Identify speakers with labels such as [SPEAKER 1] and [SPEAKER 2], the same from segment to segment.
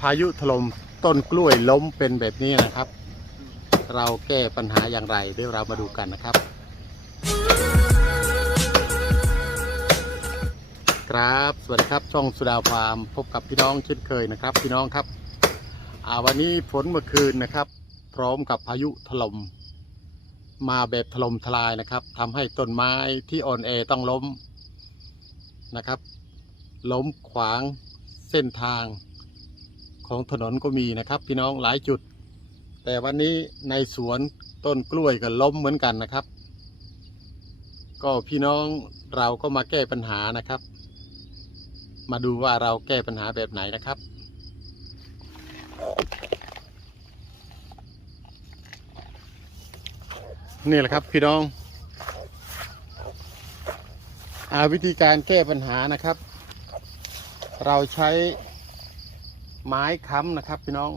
[SPEAKER 1] พายุถล่มต้นกล้วยล้มเป็นแบบนี้นะครับ เราแก้ปัญหาอย่างไรเดี๋ยวเรามาดูกันนะครับ ครับสวัสดีครับช่องสุดาฟาร์มพบกับพี่น้องเช่นเคยนะครับ พี่น้องครับอ่าวันนี้ฝนเมื่อคืนนะครับ พร้อมกับพายุถล่มมาแบบถล่มทลายนะครับทำให้ต้นไม้ที่อ่อนแอต้องล้มนะครับ ล้มขวางเส้นทาง ของถนนก็มีนะครับพี่น้องหลายจุด แต่วันนี้ในสวนต้นกล้วยก็ล้มเหมือนกันนะครับ ก็พี่น้องเราก็มาแก้ปัญหานะครับ มาดูว่าเราแก้ปัญหาแบบไหนนะครับนี่แหละครับพี่น้องอาวิธีการแก้ปัญหานะครับ เราใช้ ไม้ค้ำนะครับพี่น้อง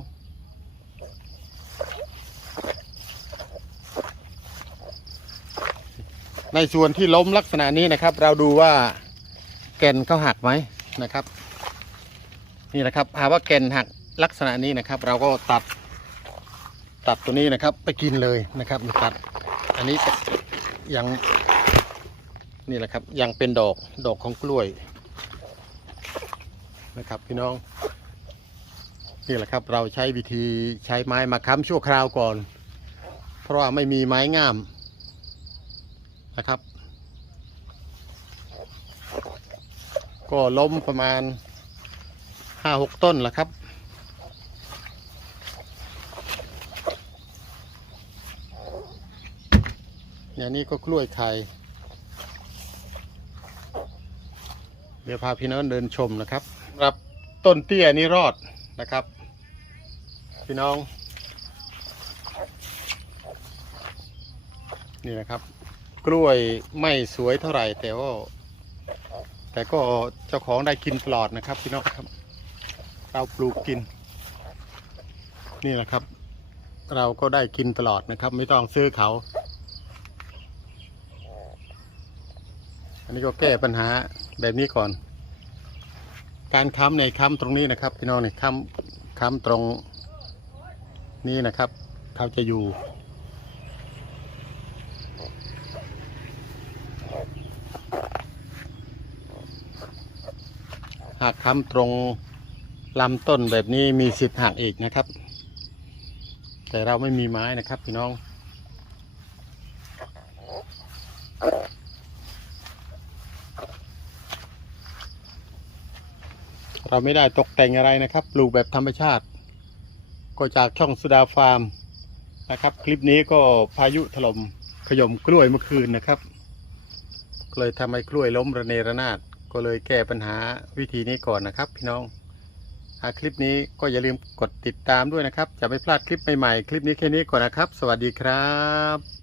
[SPEAKER 1] ในส่วนที่ล้มลักษณะนี้นะครับ เราดูว่าแก่นเขาหักไหมนะครับ นี่นะครับหากว่าแก่นหักลักษณะนี้นะครับ เราก็ตัดตัดตัวนี้นะครับ ไปกินเลยนะครับนี่ตัดอันนี้ยังนี่แหละครับยังเป็นดอกดอกของกล้วยนะครับพี่น้อง นี่แหละครับเราใช้วิธีใช้ไม้มาค้ำชั่วคราวก่อน เพราะว่าไม่มีไม้งามนะครับ ก็ล้มประมาณห้าหกต้นแหละครับ อย่างนี้ก็กล้วยไข่เดี๋ยวพาพี่น้องเดินชมนะครับรับต้นเตี้ยนี้รอด นะครับ พี่น้อง นี่นะครับ กล้วยไม่สวยเท่าไหร่ แต่ว่าแต่ก็เจ้าของได้กินตลอดนะครับ พี่น้องครับ เราปลูกกิน นี่แหละครับ เราก็ได้กินตลอดนะครับ ไม่ต้องซื้อเขา อันนี้ก็แก้ปัญหาแบบนี้ก่อน การค้ำในค้ำตรงนี้นะครับพี่น้องเนี่ยค้ำค้ำตรงนี้นะครับ เขาจะอยู่ หากค้ำตรงลำต้นแบบนี้มีสิทธิ์หักอีกนะครับ แต่เราไม่มีไม้นะครับพี่น้อง เราไม่ได้ตกแต่งอะไรนะครับ ปลูกแบบธรรมชาติ ก็จากช่องสุดาฟาร์มนะครับ คลิปนี้ก็พายุถล่มขย่มกล้วยเมื่อคืนนะครับก็เลยทำให้กล้วยล้มระเนระนาด ก็เลยแก้ปัญหาวิธีนี้ก่อนนะครับ พี่น้องหากคลิปนี้ก็อย่าลืมกดติดตามด้วยนะครับ จะไม่พลาดคลิปใหม่ๆ คลิปนี้แค่นี้ก่อนนะครับ สวัสดีครับ